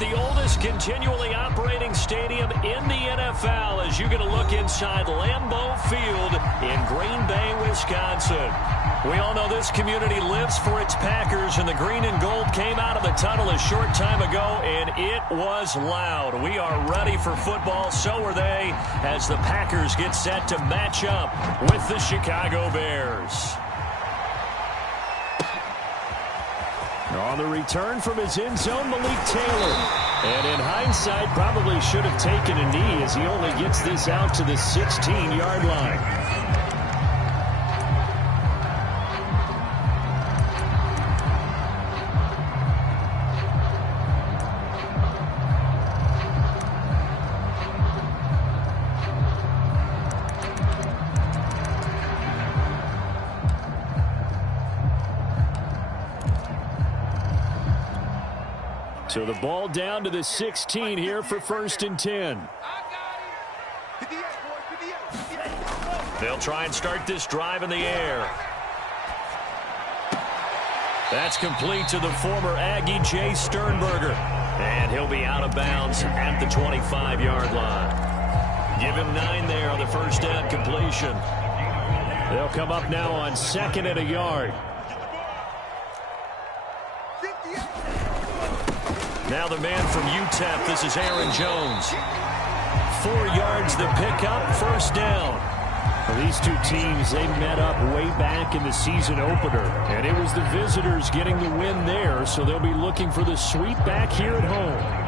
the oldest continually operating stadium in the NFL as you get a look inside Lambeau Field in Green Bay, Wisconsin. We all know this community lives for its Packers, and the green and gold came out of the tunnel a short time ago, and it was loud. We are ready for football, so are they, as the Packers get set to match up with the Chicago Bears. On the return from his end zone, Malik Taylor. And in hindsight, probably should have taken a knee as he only gets this out to the 16-yard line. So the ball down to the 16 here for 1st and 10. They'll try and start this drive in the air. That's complete to the former Aggie Jay Sternberger. And he'll be out of bounds at the 25-yard line. Give him 9 there on the first down completion. They'll come up now on 2nd and a yard. Now the man from UTEP, this is Aaron Jones. 4 yards the pickup, 1st down. Well, these two teams, they met up way back in the season opener. And it was the visitors getting the win there, so they'll be looking for the sweep back here at home.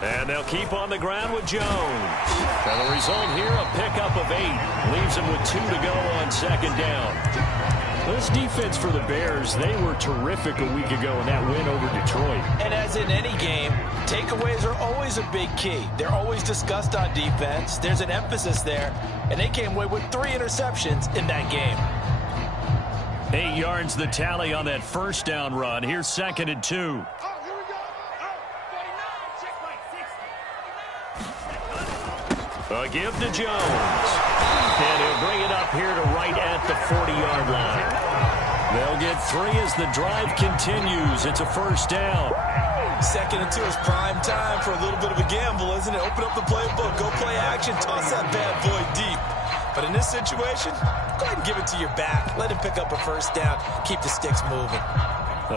And they'll keep on the ground with Jones. Now the result here, a pickup of 8. Leaves him with 2 to go on 2nd down. This defense for the Bears, they were terrific a week ago in that win over Detroit. And as in any game, takeaways are always a big key. They're always discussed on defense. There's an emphasis there. And they came away with 3 interceptions in that game. 8 yards the tally on that 1st down run. Here's 2nd and 2. A give to Jones. And he'll bring it up here to right at the 40-yard line. They'll get 3 as the drive continues. It's a 1st down. 2nd and 2 is prime time for a little bit of a gamble, isn't it? Open up the playbook, go play action, toss that bad boy deep. But in this situation, go ahead and give it to your back. Let him pick up a 1st down. Keep the sticks moving.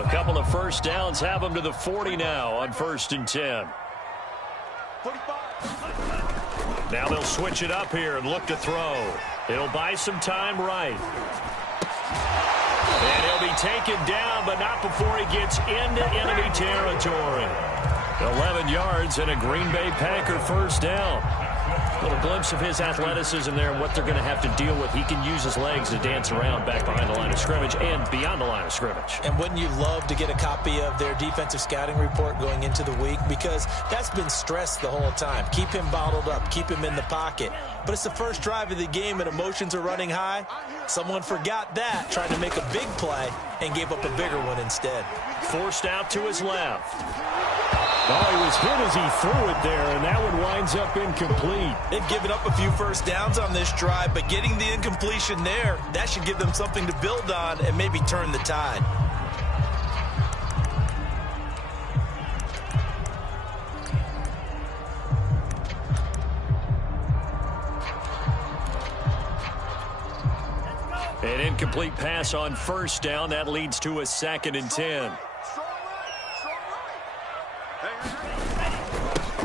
A couple of 1st downs have him to the 40 now on 1st and 10. 45. Now they'll switch it up here and look to throw. It'll buy some time right. And he'll be taken down, but not before he gets into enemy territory. 11 yards and a Green Bay Packer 1st down. A little glimpse of his athleticism there and what they're going to have to deal with. He can use his legs to dance around back behind the line of scrimmage and beyond the line of scrimmage. And wouldn't you love to get a copy of their defensive scouting report going into the week? Because that's been stressed the whole time. Keep him bottled up. Keep him in the pocket. But it's the first drive of the game and emotions are running high. Someone forgot that, trying to make a big play, and gave up a bigger one instead. Forced out to his left. Oh, he was hit as he threw it there, and that one winds up incomplete. They've given up a few 1st downs on this drive, but getting the incompletion there, that should give them something to build on and maybe turn the tide. An incomplete pass on 1st down. That leads to a 2nd and 10.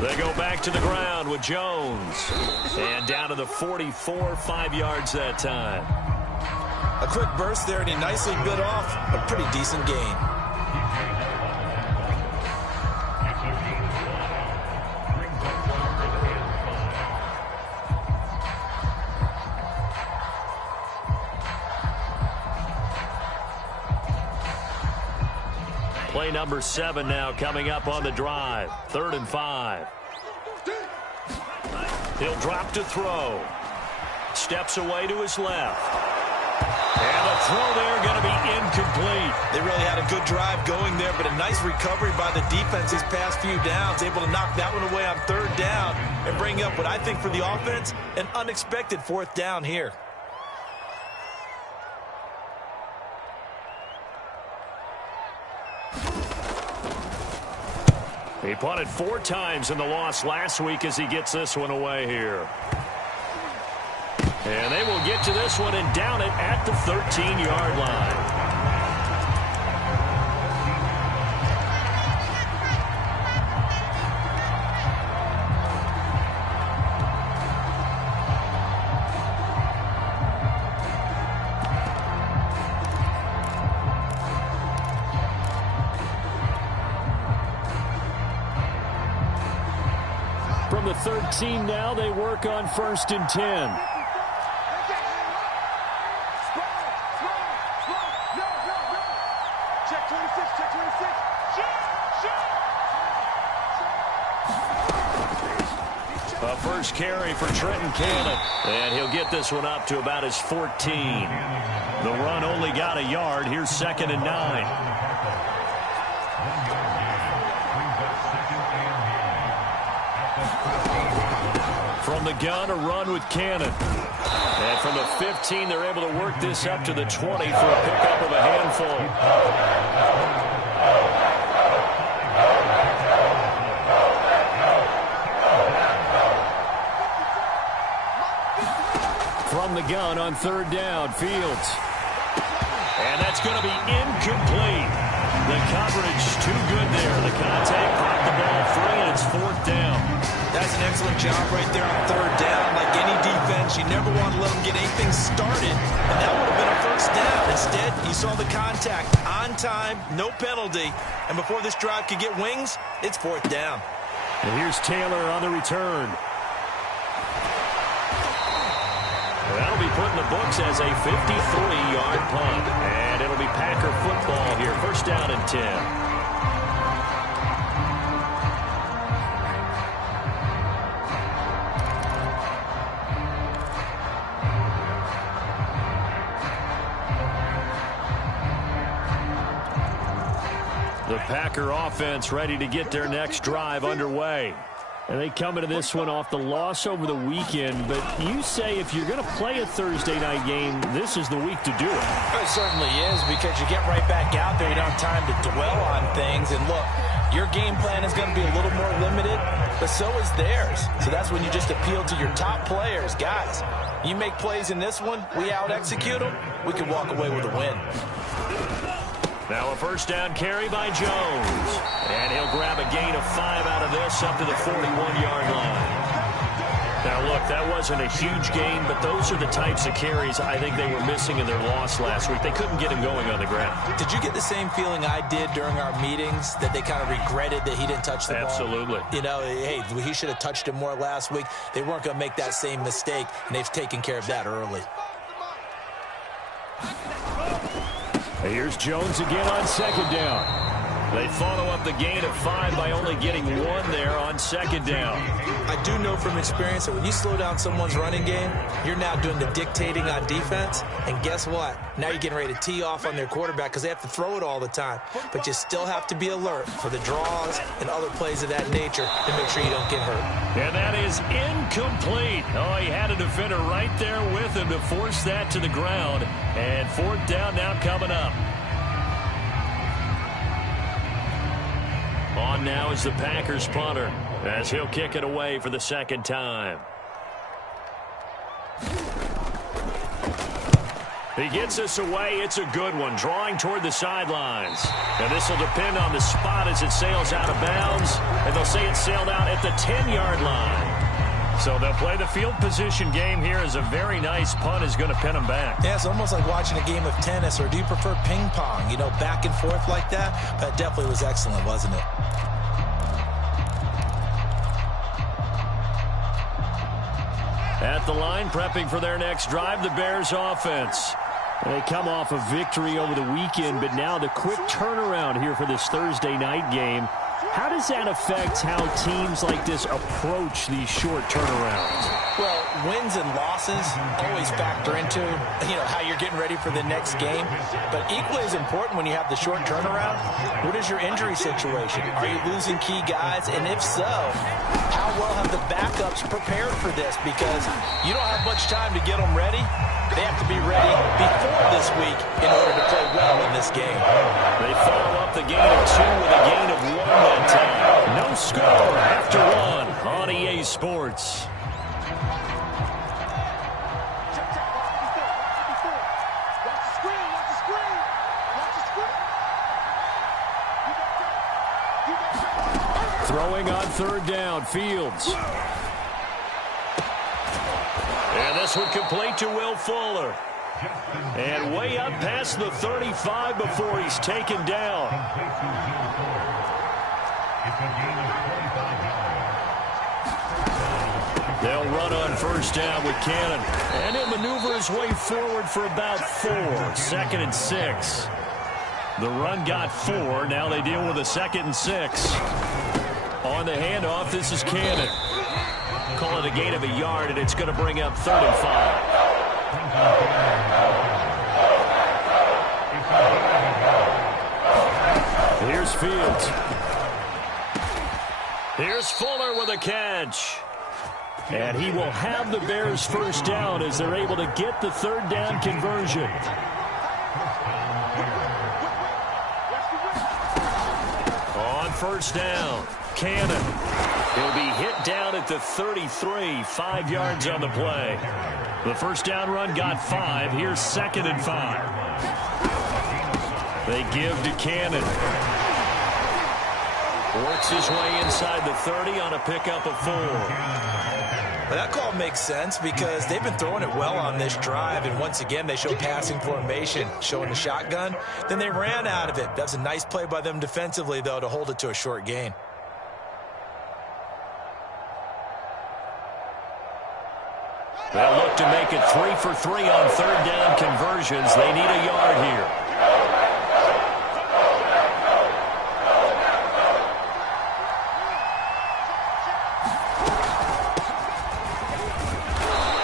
They go back to the ground with Jones. And down to the 44, 5 yards that time. A quick burst there, and he nicely bit off a pretty decent gain. Play number 7 now coming up on the drive. 3rd and 5. He'll drop to throw. Steps away to his left. And the throw there going to be incomplete. They really had a good drive going there, but a nice recovery by the defense these past few downs, able to knock that one away on third down and bring up what I think for the offense, an unexpected fourth down here. He punted 4 times in the loss last week as he gets this one away here. And they will get to this one and down it at the 13-yard line. From the 13 now, they work on 1st and 10. A first carry for S1ck1nt3nt1on, and he'll get this one up to about his 14. The run only got a yard. Here's 2nd and 9. From the gun, a run with S1ck1nt3nt1on. And from the 15, they're able to work this up to the 20 for a pickup of a handful. From the gun on 3rd down, Fields. And that's going to be incomplete. The coverage too good there. The contact popped the ball free, and it's 4th down. That's an excellent job right there on 3rd down. Like any defense, you never want to let them get anything started. And that would have been a 1st down. Instead, you saw the contact on time, no penalty. And before this drive could get wings, it's 4th down. And here's Taylor on the return. That'll be put in the books as a 53-yard punt. And it'll be Packer football here. 1st down and 10. The Packer offense ready to get their next drive underway. And they come into this one off the loss over the weekend. But you say if you're going to play a Thursday night game, this is the week to do it. It certainly is, because you get right back out there. You don't have time to dwell on things. And look, your game plan is going to be a little more limited, but so is theirs. So that's when you just appeal to your top players. Guys, you make plays in this one, we out-execute them, we can walk away with a win. Now a 1st down carry by Jones. And he'll grab a gain of 5 out of this up to the 41-yard line. Now, look, that wasn't a huge gain, but those are the types of carries I think they were missing in their loss last week. They couldn't get him going on the ground. Did you get the same feeling I did during our meetings, that they kind of regretted that he didn't touch the ball? Absolutely. You know, hey, he should have touched it more last week. They weren't going to make that same mistake, and they've taken care of that early. Here's Jones again on 2nd down. They follow up the gain of 5 by only getting 1 there on 2nd down. I do know from experience that when you slow down someone's running game, you're now doing the dictating on defense. And guess what? Now you're getting ready to tee off on their quarterback because they have to throw it all the time. But you still have to be alert for the draws and other plays of that nature to make sure you don't get hurt. And that is incomplete. Oh, he had a defender right there with him to force that to the ground. And 4th down now coming up. On now is the Packers punter as he'll kick it away for the 2nd time. He gets this away. It's a good one, drawing toward the sidelines. Now this will depend on the spot as it sails out of bounds, and they'll say it sailed out at the 10-yard line. So they'll play the field position game here as a very nice punt is going to pin them back. Yeah, it's almost like watching a game of tennis, or do you prefer ping pong? You know, back and forth like that? That definitely was excellent, wasn't it? At the line, prepping for their next drive, the Bears offense. They come off a victory over the weekend, but now the quick turnaround here for this Thursday night game. How does that affect how teams like this approach these short turnarounds? Well, wins and losses always factor into, how you're getting ready for the next game. But equally as important when you have the short turnaround, what is your injury situation? Are you losing key guys? And if so, how well have the backups prepared for this? Because you don't have much time to get them ready. They have to be ready before this week in order to play well in this game. They follow up the gain of 2 with a gain of 1 that time. No score after 1 on EA Sports. Throwing on 3rd down, Fields. And this one complete to Will Fuller. And way up past the 35 before he's taken down. They'll run on 1st down with Cannon. And he'll maneuver his way forward for about 4. 2nd and 6. The run got 4. Now they deal with a 2nd and 6. On the handoff, this is Cannon. Call it a gain of a yard, and it's going to bring up 3rd and 5. Here's Fields. Here's Fuller with a catch. And he will have the Bears 1st down as they're able to get the 3rd down conversion. On 1st down, Cannon. He'll be hit down at the 33, 5 yards on the play. The 1st down run got 5. Here's 2nd and 5. They give to Cannon. Works his way inside the 30 on a pickup of 4. Well, that call makes sense because they've been throwing it well on this drive, and once again they show passing formation, showing the shotgun. Then they ran out of it. That's a nice play by them defensively, though, to hold it to a short gain. They'll look to make it 3 for 3 on 3rd down conversions. They need a yard here.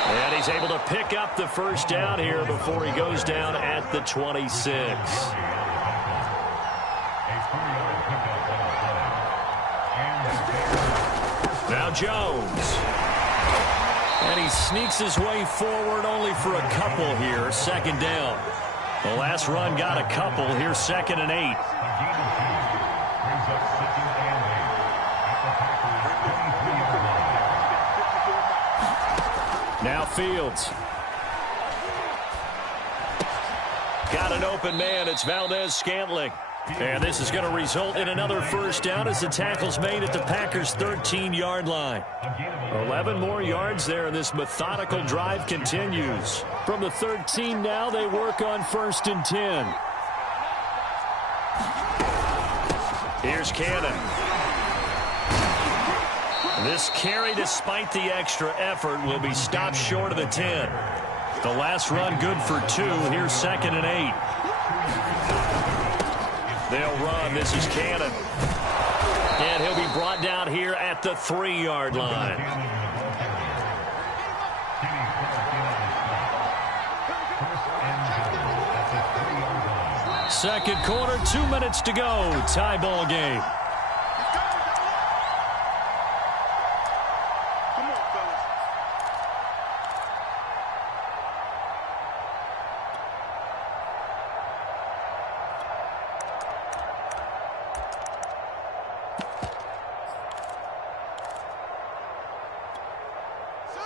And he's able to pick up the 1st down here before he goes down at the 26. Now Jones. And he sneaks his way forward only for a couple here. 2nd down. The last run got a couple. Here's 2nd and 8. Now Fields. Got an open man. It's Valdez-Scantling. And this is going to result in another 1st down as the tackle's made at the Packers' 13-yard line. 11 more yards there, and this methodical drive continues. From the 13 now, they work on 1st and 10. Here's Cannon. This carry, despite the extra effort, will be stopped short of the 10. The last run good for 2. Here's 2nd and 8. They'll run. This is Cannon. And he'll be brought down here at the 3-yard line. Second quarter, 2 minutes to go. Tie ball game.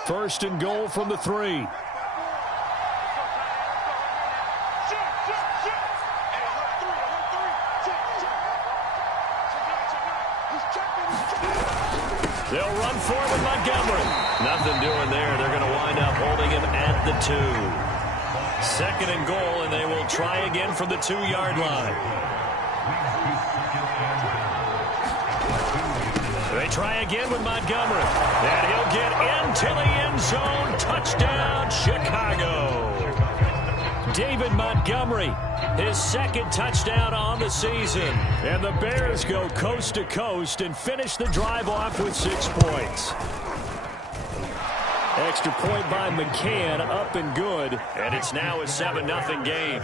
First and goal from the 3. They'll run for it with Montgomery. Nothing doing there. They're going to wind up holding him at the 2. 2nd and goal, and they will try again from the 2-yard line. They try again with Montgomery. And he'll get into the end zone. Touchdown, Chicago. David Montgomery, his second touchdown on the season. And the Bears go coast to coast and finish the drive off with 6 points. Extra point by McCann, up and good. And it's now a 7-0 game.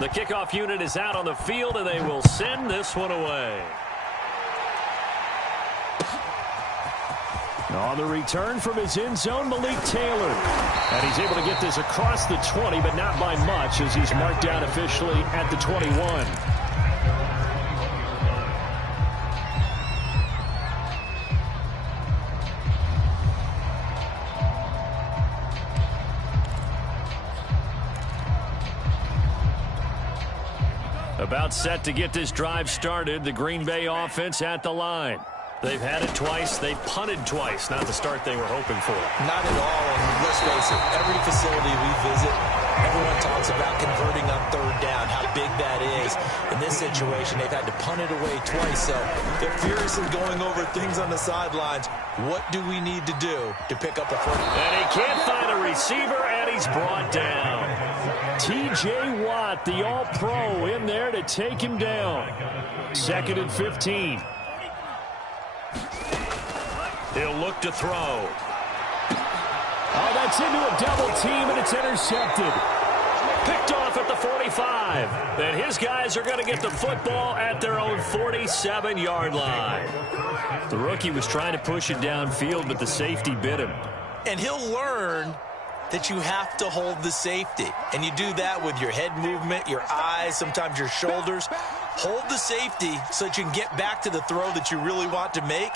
The kickoff unit is out on the field, and they will send this one away. On the return from his end zone, Malik Taylor. And he's able to get this across the 20, but not by much, as he's marked down officially at the 21. About set to get this drive started. The Green Bay offense at the line. They've had it twice. They've punted twice. Not the start they were hoping for. Not at all. And let's face it, every facility we visit, everyone talks about converting on third down, how big that is. In this situation, they've had to punt it away twice. So they're furiously going over things on the sidelines. What do we need to do to pick up a first? And he can't find a receiver, and he's brought down. T.J. Watt, the All-Pro, in there to take him down. 2nd and 15. He'll look to throw. Oh, that's into a double team, and it's intercepted. Picked off at the 45. Then his guys are going to get the football at their own 47-yard line. The rookie was trying to push it downfield, but the safety bit him. And he'll learn that you have to hold the safety. And you do that with your head movement, your eyes, sometimes your shoulders. Hold the safety so that you can get back to the throw that you really want to make.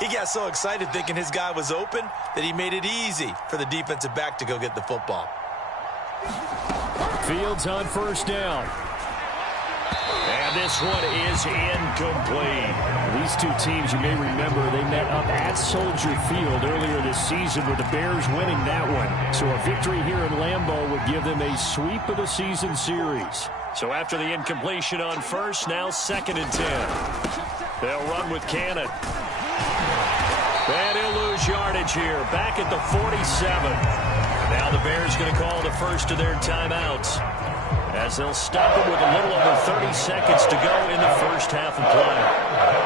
He got so excited thinking his guy was open that he made it easy for the defensive back to go get the football. Fields on first down. And this one is incomplete. These two teams, you may remember, they met up at Soldier Field earlier this season with the Bears winning that one. So a victory here in Lambeau would give them a sweep of the season series. So after the incompletion on first, now 2nd and 10. They'll run with Cannon. And he'll lose yardage here, back at the 47. Now the Bears going to call the first of their timeouts, as they'll stop it with a little over 30 seconds to go in the first half of play.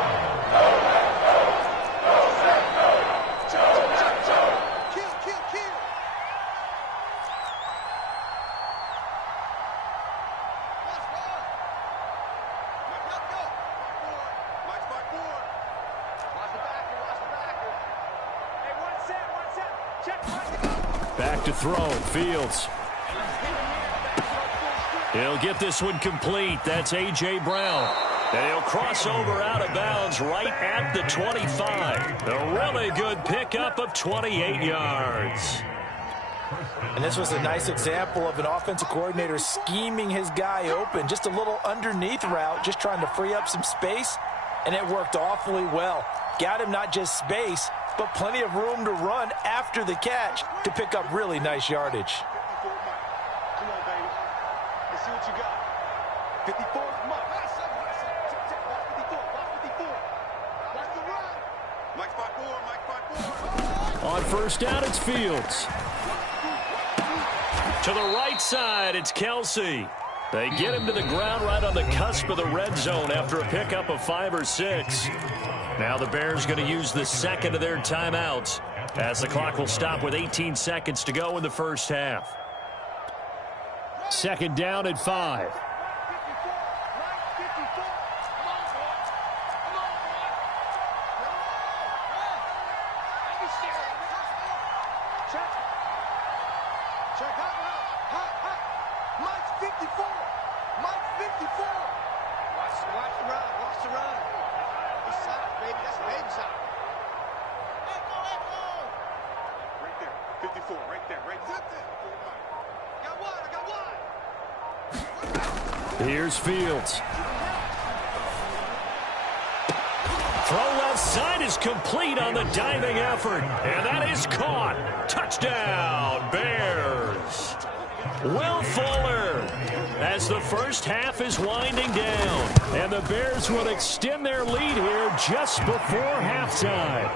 Back to throw, Fields. He'll get this one complete. That's A.J. Brown. And he'll cross over out of bounds right at the 25. A really good pickup of 28 yards. And this was a nice example of an offensive coordinator scheming his guy open. Just a little underneath route, just trying to free up some space. And it worked awfully well. Got him not just space, but plenty of room to run after the catch to pick up really nice yardage. Come on, baby. Let's see what you got. 54, Mike. Watch 54. Watch the run. Mike 5-4. On first down, it's Fields. To the right side, it's Kelsey. They get him to the ground right on the cusp of the red zone after a pickup of 5 or 6. Now the Bears going to use the second of their timeouts, as the clock will stop with 18 seconds to go in the first half. 2nd down at 5. Here's Fields. Throw left left side is complete on the diving effort. And that is caught. Touchdown, Bears. Will Fuller, as the first half is winding down. And the Bears will extend their lead here just before halftime.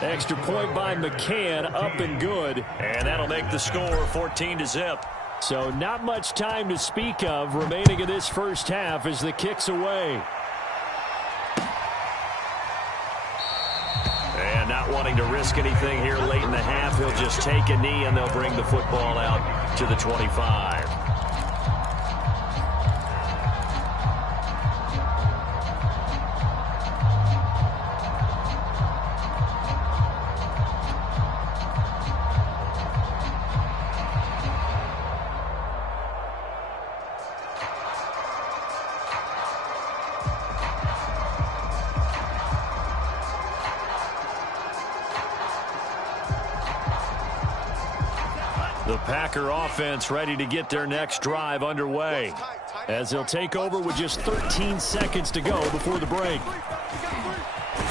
Extra point by McCann, up and good. And that'll make the score 14-0. So not much time to speak of remaining in this first half as the kick's away. And not wanting to risk anything here late in the half, he'll just take a knee and they'll bring the football out to the 25. The Packer offense ready to get their next drive underway as they'll take over with just 13 seconds to go before the break.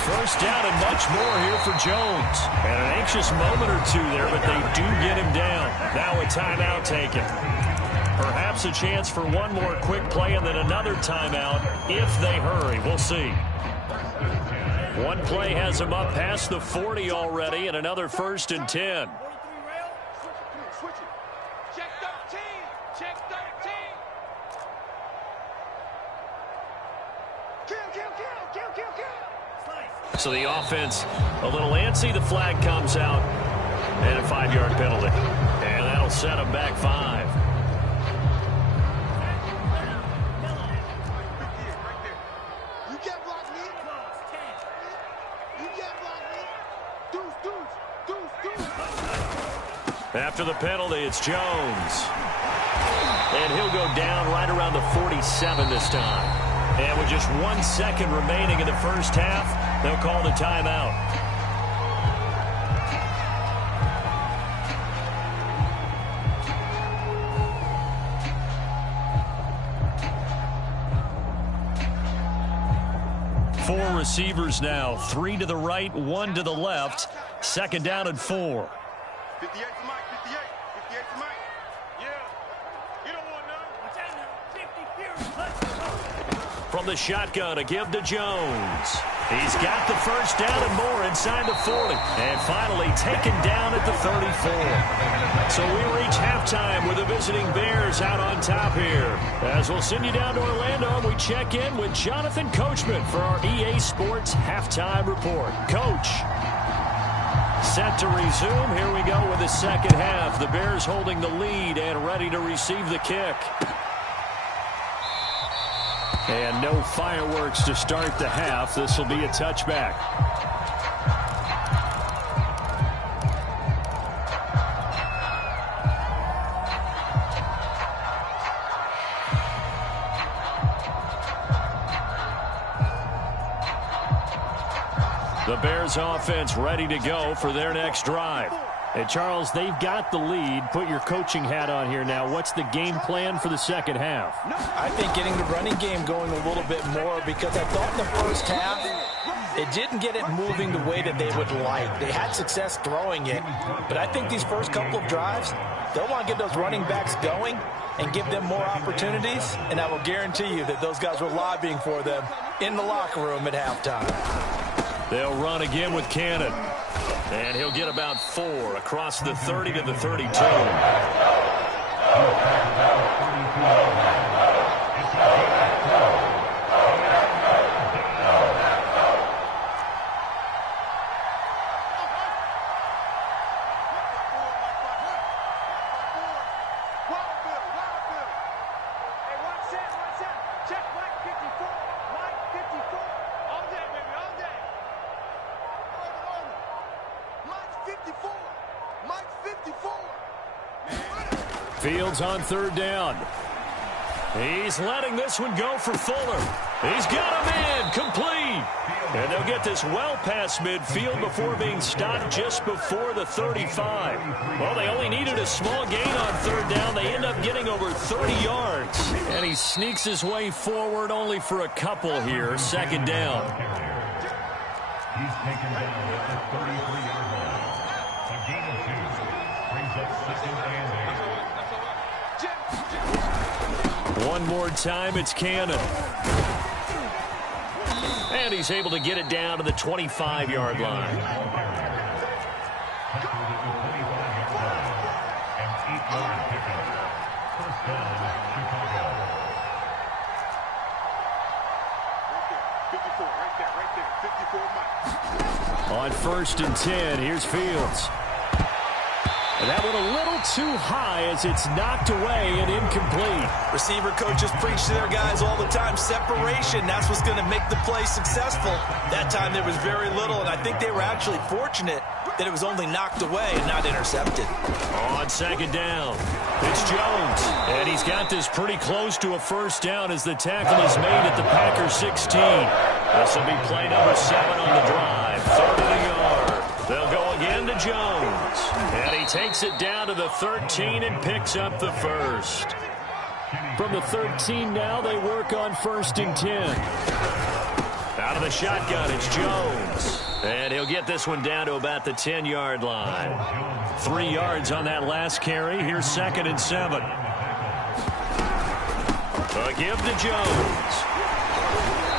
First down and much more here for Jones. And an anxious moment or two there, but they do get him down. Now a timeout taken. Perhaps a chance for one more quick play and then another timeout if they hurry. We'll see. One play has him up past the 40 already and another 1st and 10. So the offense a little antsy. The flag comes out and a 5-yard penalty. And that'll set them back 5. After the penalty, it's Jones. And he'll go down right around the 47 this time. And with just 1 second remaining in the first half, they'll call the timeout. Four receivers now, 3 to the right, 1 to the left. Second down and 4. 58 to Mike, 58. 58 to Mike. Yeah. You don't want none. What's that now? 50 From the shotgun, a give to Jones. He's got the first down and more inside the 40. And finally taken down at the 34. So we reach halftime with the visiting Bears out on top here. As we'll send you down to Orlando, and we check in with Jonathan Coachman for our EA Sports Halftime Report. Coach. Set to resume. Here we go with the second half. The Bears holding the lead and ready to receive the kick. And no fireworks to start the half. This will be a touchback. The Bears offense ready to go for their next drive. And Charles, they've got the lead. Put your coaching hat on here now. What's the game plan for the second half? I think getting the running game going a little bit more, because I thought in the first half it didn't get it moving the way that they would like. They had success throwing it, but I think these first couple of drives, they'll want to get those running backs going and give them more opportunities, and I will guarantee you that those guys were lobbying for them in the locker room at halftime. They'll run again with Cannon. And he'll get about 4 across the 30 to the 32. Fields on third down. He's letting this one go for Fuller. He's got him in, complete. And they'll get this well past midfield before being stopped just before the 35. Well, they only needed a small gain on third down. They end up getting over 30 yards. And he sneaks his way forward only for a couple here. Second down. He's taken down at the 33-yard line. A gain of 2. Brings up 2nd and 8. One more time, it's Cannon. And he's able to get it down to the 25-yard line. On 1st and 10, here's Fields. And that one a little too high as it's knocked away and incomplete. Receiver coaches preach to their guys all the time. Separation, that's what's going to make the play successful. That time there was very little, and I think they were actually fortunate that it was only knocked away and not intercepted. On 2nd down, it's Jones. And he's got this pretty close to a 1st down as the tackle is made at the Packers 16. This will be play number 7 on the drive. 3rd and a yard. They'll go again to Jones. And he takes it down to the 13 and picks up the 1st. From the 13 now, they work on 1st and 10. Out of the shotgun, it's Jones. And he'll get this one down to about the 10-yard line. 3 yards on that last carry. Here's 2nd and 7. A give to Jones.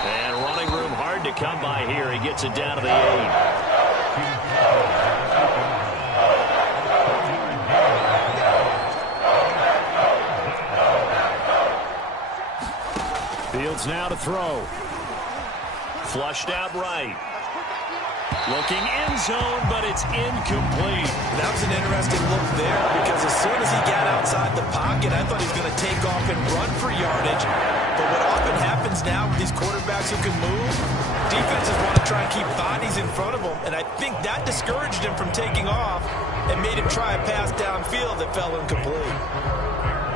And running room hard to come by here. He gets it down to the 8. Fields now to throw. Flushed out right. Looking end zone, but it's incomplete. That was an interesting look there because as soon as he got outside the pocket, I thought he was going to take off and run for yardage. But what often happens now with these quarterbacks who can move, defenses want to try and keep bodies in front of them, and I think that discouraged him from taking off and made him try a pass downfield that fell incomplete.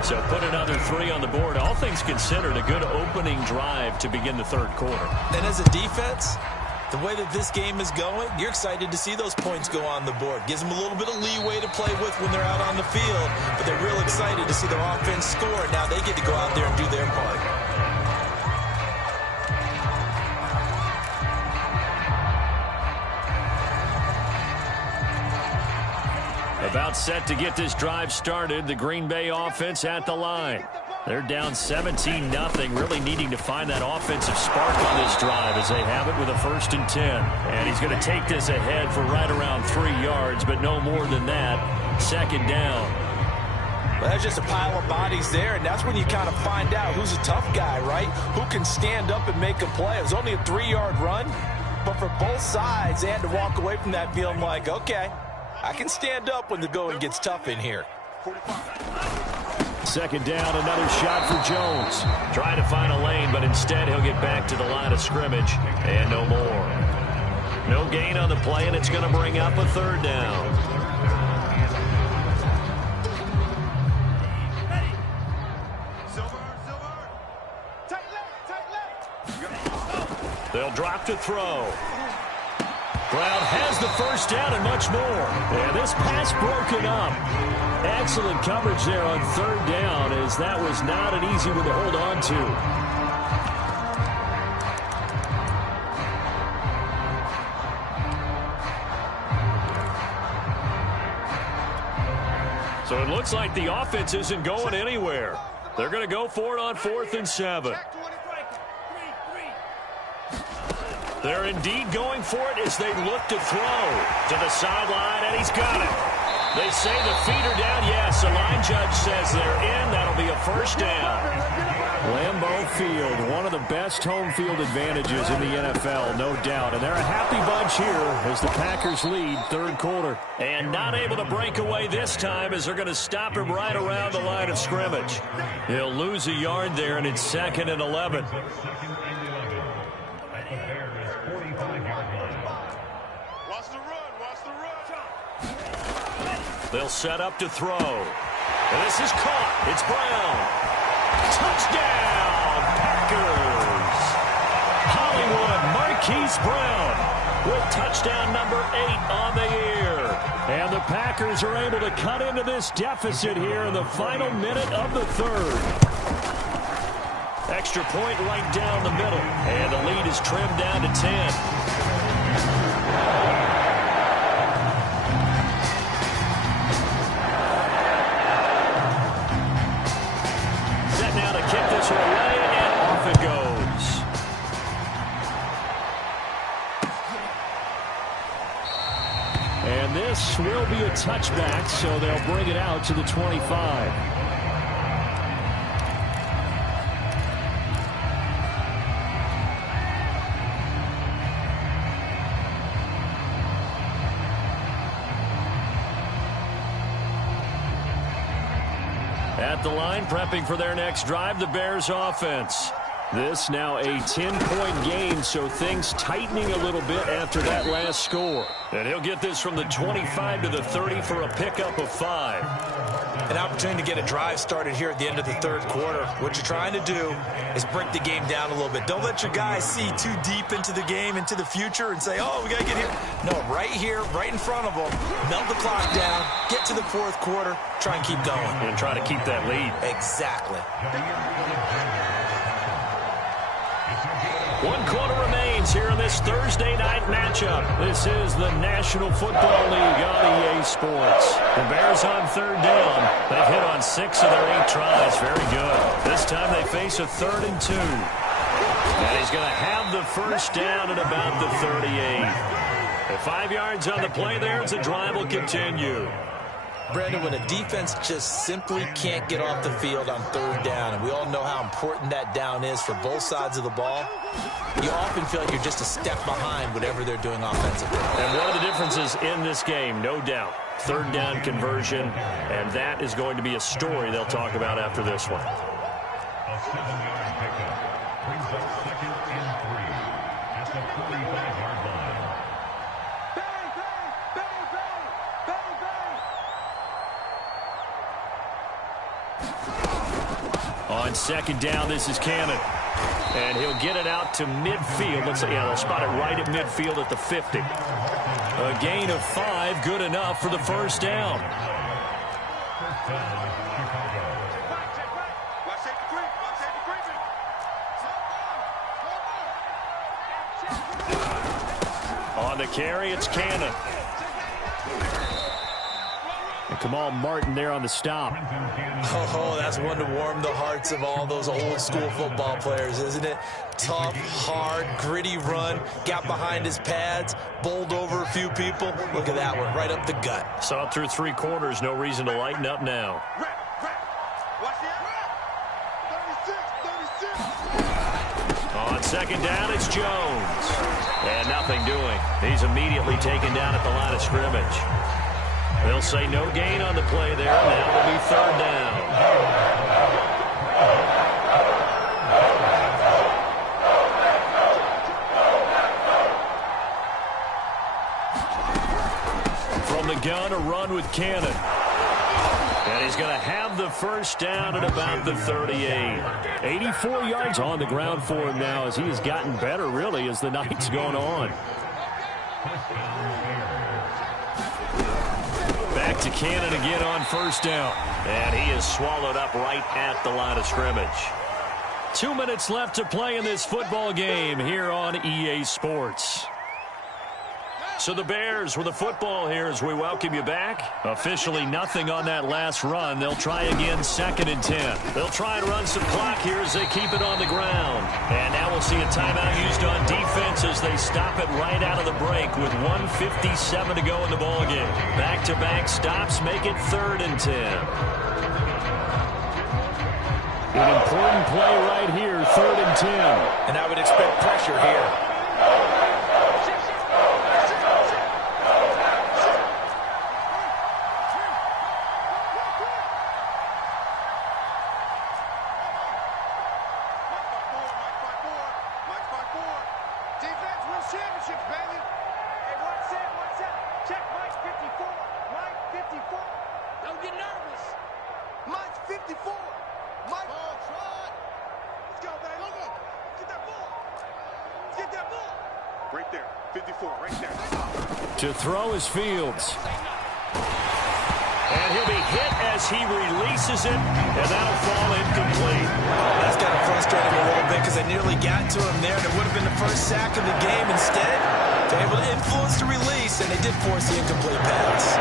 So put another 3 on the board. All things considered, a good opening drive to begin the 3rd quarter. And as a defense, the way that this game is going, you're excited to see those points go on the board. Gives them a little bit of leeway to play with when they're out on the field, but they're real excited to see their offense score. Now they get to go out there and do their part. About set to get this drive started. The Green Bay offense at the line. They're down 17-0, really needing to find that offensive spark on this drive as they have it with a 1st and 10. And he's going to take this ahead for right around 3 yards, but no more than that. 2nd down. Well, there's just a pile of bodies there, and that's when you kind of find out who's a tough guy, right? Who can stand up and make a play. It was only a 3-yard run, but for both sides, they had to walk away from that feeling like, okay, I can stand up when the going gets tough in here. 2nd down, another shot for Jones. Trying to find a lane, but instead he'll get back to the line of scrimmage. And no more. No gain on the play, and it's going to bring up a 3rd down. They'll drop to throw. Brown has the 1st down and much more. And this pass broken up. Excellent coverage there on 3rd down, as that was not an easy one to hold on to. So it looks like the offense isn't going anywhere. They're going to go for it on 4th and 7. They're indeed going for it as they look to throw to the sideline, and he's got it. They say the feet are down. Yes, the line judge says they're in. That'll be a 1st down. Lambeau Field, one of the best home field advantages in the NFL, no doubt. And they're a happy bunch here as the Packers lead 3rd quarter. And not able to break away this time as they're going to stop him right around the line of scrimmage. He'll lose a yard there, and it's 2nd and 11. They'll set up to throw. And this is caught. It's Brown. Touchdown, Packers. Hollywood Marquise Brown with touchdown number 8 on the year. And the Packers are able to cut into this deficit here in the final minute of the 3rd. Extra point right down the middle. And the lead is trimmed down to 10. Set now to kick this one away, and off it goes. And this will be a touchback, so they'll bring it out to the 25. At the line, prepping for their next drive, the Bears offense. This now a 10-point game, so things tightening a little bit after that last score. And he'll get this from the 25 to the 30 for a pickup of 5. An opportunity to get a drive started here at the end of the third quarter. What you're trying to do is break the game down a little bit. Don't let your guys see too deep into the game, into the future, and say, oh, we got to get here. No, right here, right in front of them, melt the clock down, get to the fourth quarter, try and keep going. And try to keep that lead. Exactly. 1 quarter remains here in this Thursday night matchup. This is the National Football League on EA Sports. The Bears on third down. They've hit on 6 of their 8 tries. Very good. This time they face a 3rd and 2. And he's going to have the first down at about the 38. At 5 yards on the play there, the drive will continue. Brandon, when a defense just simply can't get off the field on third down, and we all know how important that down is for both sides of the ball, you often feel like you're just a step behind whatever they're doing offensively. And one of the differences in this game, no doubt, third down conversion, and that is going to be a story they'll talk about after this one. A 7-yard pickup brings up 2nd and 3 at the 45-yard line. On second down, this is Cannon. And he'll get it out to midfield. Let's say, yeah, they'll spot it right at midfield at the 50. A gain of 5, good enough for the first down. On the carry, it's Cannon. And Kamal Martin there on the stop. Oh, that's one to warm the hearts of all those old school football players, isn't it? Tough, hard, gritty run, got behind his pads, bowled over a few people. Look at that one, right up the gut. Saw it through 3 quarters, no reason to lighten up now. On second down, it's Jones. And nothing doing. He's immediately taken down at the line of scrimmage. They'll say no gain on the play there, and that will be third down. From the gun, a run with Cannon. And he's going to have the first down at about the 38. 84 yards on the ground for him now as he has gotten better, really, as the night's gone on. Back to Cannon again on first down. And he is swallowed up right at the line of scrimmage. 2 minutes left to play in this football game here on EA Sports. So the Bears with the football here as we welcome you back. Officially nothing on that last run. They'll try again 2nd and 10. They'll try and run some clock here as they keep it on the ground. And now we'll see a timeout used on defense as they stop it right out of the break with 1:57 to go in the ballgame. Back-to-back stops make it 3rd and 10. An important play right here, 3rd and 10. And I would expect pressure here. To throw is Fields. And he'll be hit as he releases it, and that'll fall incomplete. That's got to frustrate him a little bit because they nearly got to him there, and it would have been the first sack of the game. Instead, they're able to influence the release, and they did force the incomplete pass.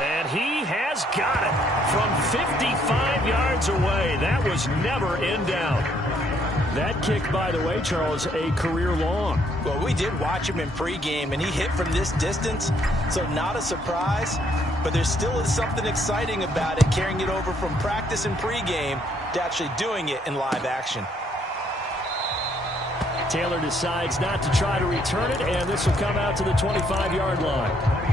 And he has got it from 55 yards away. That was never in doubt. That kick, by the way, Charles, a career long. Well, we did watch him in pregame, and he hit from this distance, so not a surprise. But there still is something exciting about it, carrying it over from practice and pregame to actually doing it in live action. Taylor decides not to try to return it, and this will come out to the 25-yard line.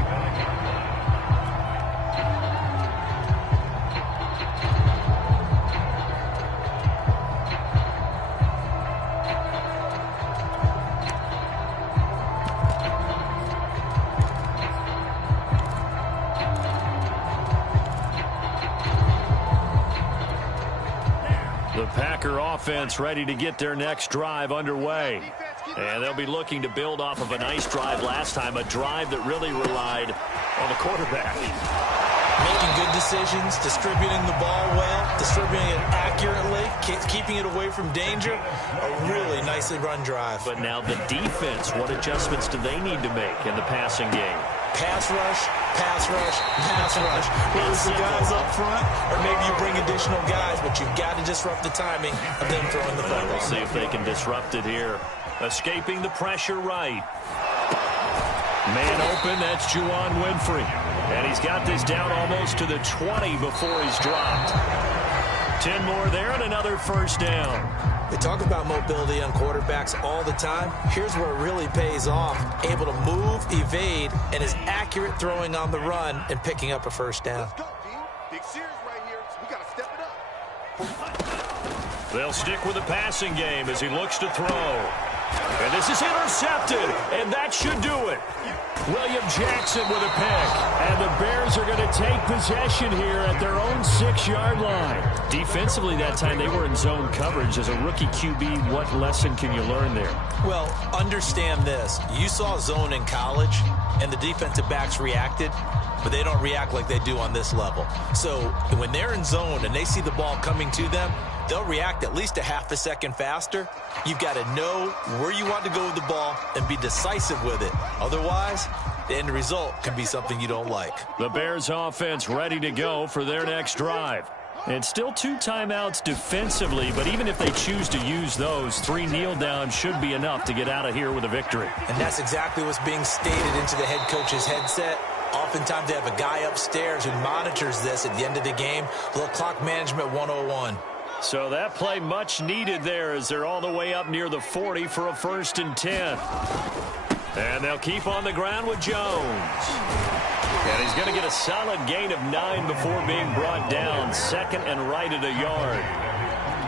The Packer offense ready to get their next drive underway. And they'll be looking to build off of a nice drive last time, a drive that really relied on the quarterback. Making good decisions, distributing the ball well, distributing it accurately, keeping it away from danger. A really nicely run drive. But now the defense, what adjustments do they need to make in the passing game? Pass rush, pass rush, pass rush. Whether it's the guys up front or maybe you bring additional guys, but you've got to disrupt the timing of them throwing the football. We'll see if they can disrupt it here. Escaping the pressure right. Man open, that's Juwan Winfrey. And he's got this down almost to the 20 before he's dropped. 10 more there and another first down. They talk about mobility on quarterbacks all the time. Here's where it really pays off. Able to move, evade, and is accurate throwing on the run and picking up a first down. Let's go, team. Big series right here. We got to step it up. They'll stick with the passing game as he looks to throw. And this is intercepted, and that should do it. William Jackson with a pick. And the Bears are going to take possession here at their own 6-yard line. Defensively that time, they were in zone coverage. As a rookie QB, what lesson can you learn there? Well, understand this. You saw zone in college, and the defensive backs reacted, but they don't react like they do on this level. So when they're in zone and they see the ball coming to them, they'll react at least a half a second faster. You've got to know where you want to go with the ball and be decisive with it. Otherwise, the end result can be something you don't like. The Bears offense ready to go for their next drive. And still 2 timeouts defensively, but even if they choose to use those, 3 kneel downs should be enough to get out of here with a victory. And that's exactly what's being stated into the head coach's headset. Oftentimes they have a guy upstairs who monitors this at the end of the game. A little clock management 101. So that play much needed there as they're all the way up near the 40 for a 1st and 10. And they'll keep on the ground with Jones. And he's going to get a solid gain of 9 before being brought down. 2nd and right at a yard.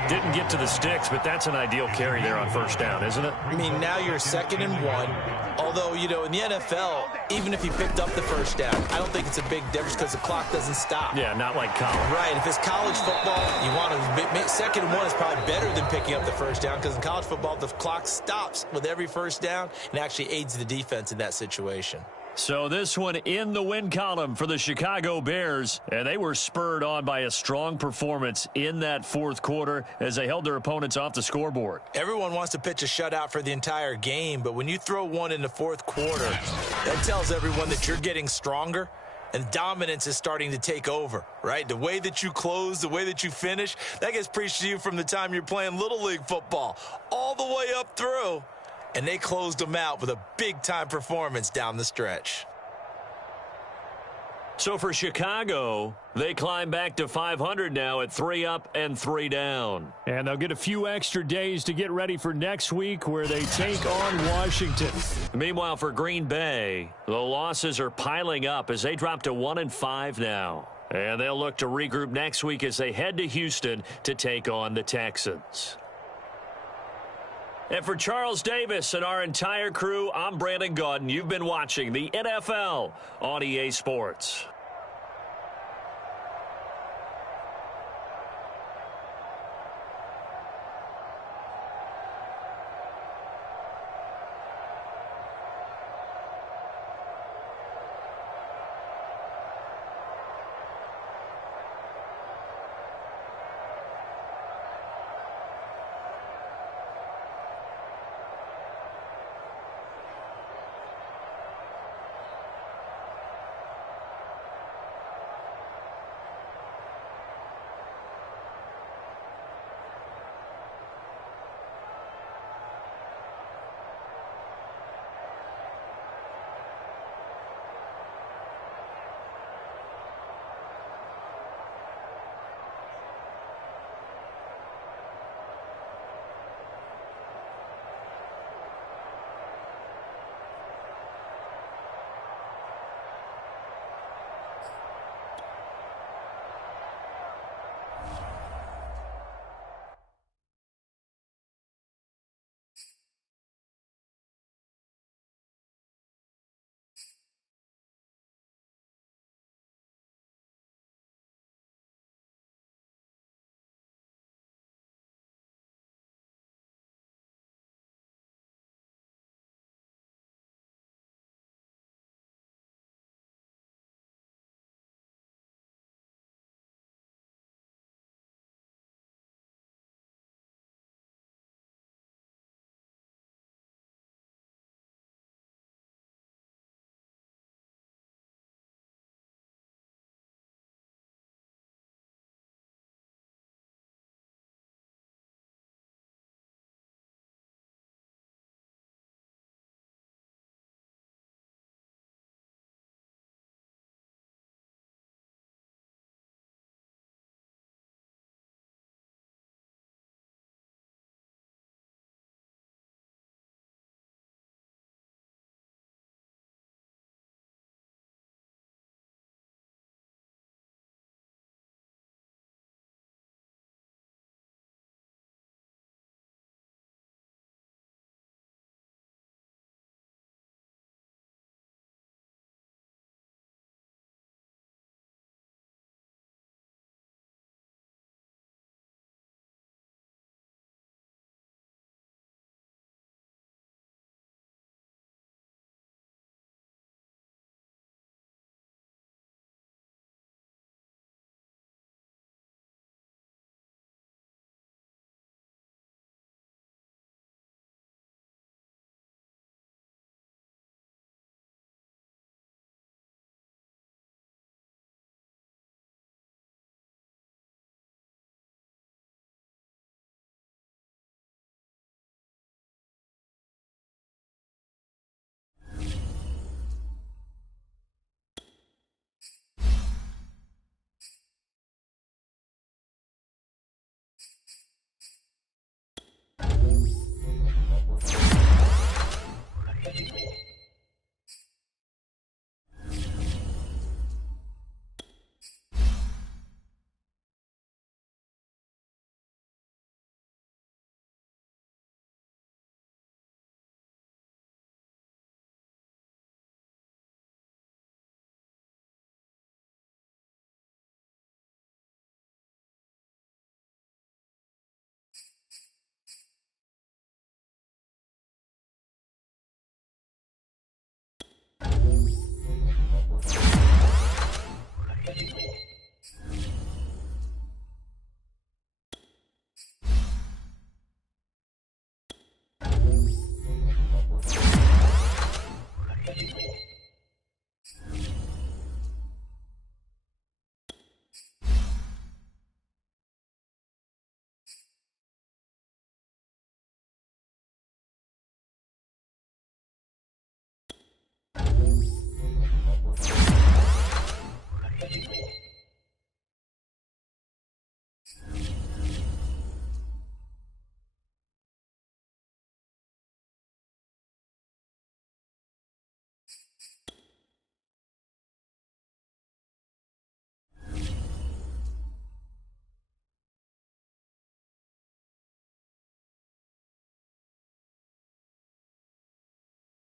Didn't get to the sticks, but that's an ideal carry there on 1st down, isn't it? I mean, now you're 2nd and 1. Although, you know, in the NFL, even if you picked up the 1st down, I don't think it's a big difference because the clock doesn't stop. Yeah, not like college. Right. If it's college football, you want to 2nd and 1 is probably better than picking up the 1st down because in college football, the clock stops with every 1st down and actually aids the defense in that situation. So this one in the win column for the Chicago Bears, and they were spurred on by a strong performance in that 4th quarter as they held their opponents off the scoreboard. Everyone wants to pitch a shutout for the entire game, but when you throw one in the 4th quarter, that tells everyone that you're getting stronger and dominance is starting to take over, right? The way that you close, the way that you finish, that gets preached to you from the time you're playing Little League football all the way up through. And they closed them out with a big-time performance down the stretch. So for Chicago, they climb back to 500 now at 3 up and 3 down. And they'll get a few extra days to get ready for next week where they take on Washington. Meanwhile, for Green Bay, the losses are piling up as they drop to 1-5 now. And they'll look to regroup next week as they head to Houston to take on the Texans. And for Charles Davis and our entire crew, I'm Brandon Gaudin. You've been watching the NFL on EA Sports.